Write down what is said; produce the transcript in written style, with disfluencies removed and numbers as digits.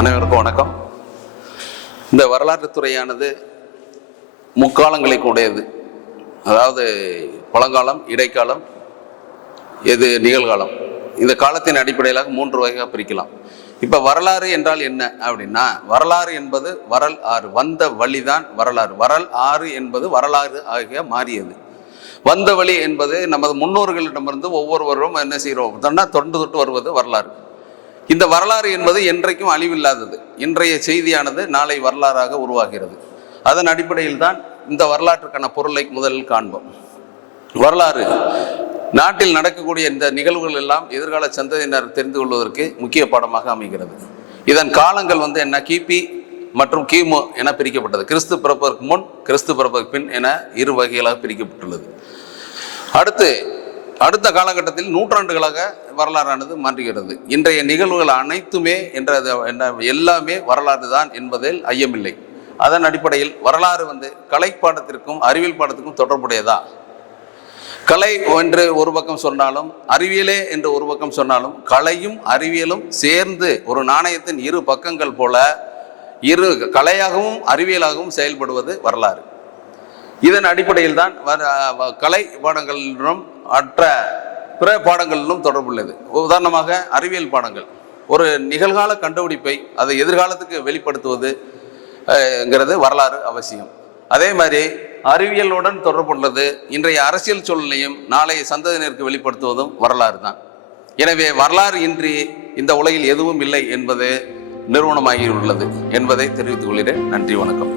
அனைவருக்கும் வணக்கம். இந்த வரலாற்றுத் துறையானது முக்காலங்களை கூடியது. அதாவது பழங்காலம், இடைக்காலம், நிகழ்காலம். இந்த காலத்தின் அடிப்படையிலாக 3 வகையாக பிரிக்கலாம். இப்போ வரலாறு என்றால் என்ன அப்படின்னா, வரலாறு என்பது வரல் ஆறு, வந்த வழிதான் வரலாறு. வரல் ஆறு என்பது வரலாறு ஆகிய மாறியது. வந்த வழி என்பது நமது முன்னோர்களிடமிருந்து ஒவ்வொருவரும் என்ன செய்கிறோம் தொண்டு தொட்டு வருவது வரலாறு. இந்த வரலாறு என்பது என்றைக்கும் அழிவில்லாதது. இன்றைய செய்தியானது நாளை வரலாறாக உருவாகிறது. அதன் அடிப்படையில் தான் இந்த வரலாற்றுக்கான பொருளை முதலில் காண்போம். வரலாறு நாட்டில் நடக்கக்கூடிய இந்த நிகழ்வுகள் எல்லாம் எதிர்கால சந்ததியினர் தெரிந்து கொள்வதற்கு முக்கிய பாடமாக அமைகிறது. இதன் காலங்கள் என்ன, கிபி மற்றும் கிமு என பிரிக்கப்பட்டது. கிறிஸ்து பிறப்பதற்கு முன், கிறிஸ்து பிறப்பதற்கு பின் என 2 வகைகளாக பிரிக்கப்பட்டுள்ளது. அடுத்த காலகட்டத்தில் நூற்றாண்டுகளாக வரலாறானது மாற்றுகிறது. இன்றைய நிகழ்வுகள் அனைத்துமே எல்லாமே வரலாறு தான் என்பதில் ஐயமில்லை. அதன் அடிப்படையில் வரலாறு கலை பாடத்திற்கும் அறிவியல் பாடத்திற்கும் தொடர்புடையதா? கலை என்று ஒரு பக்கம் சொன்னாலும், அறிவியலே என்று ஒரு பக்கம் சொன்னாலும், கலையும் அறிவியலும் சேர்ந்து ஒரு நாணயத்தின் 2 பக்கங்கள் போல கலையாகவும் அறிவியலாகவும் செயல்படுவது வரலாறு. இதன் அடிப்படையில் தான் கலை பாடங்களிலும் மற்ற பிற பாடங்களிலும் தொடர்புள்ளது. உதாரணமாக அறிவியல் பாடங்கள் ஒரு நிகழ்கால கண்டுபிடிப்பை அதை எதிர்காலத்துக்கு வெளிப்படுத்துவதுங்கிறது வரலாறு அவசியம். அதே மாதிரி அறிவியலுடன் தொடர்புள்ளது இன்றைய அரசியல் சூழ்நிலையும் நாளைய சந்ததியினருக்கு வெளிப்படுத்துவதும் வரலாறு தான். எனவே வரலாறு இன்றி இந்த உலகில் எதுவும் இல்லை என்பது நிறுவனமாகியுள்ளது என்பதை தெரிவித்துக் கொள்கிறேன். நன்றி, வணக்கம்.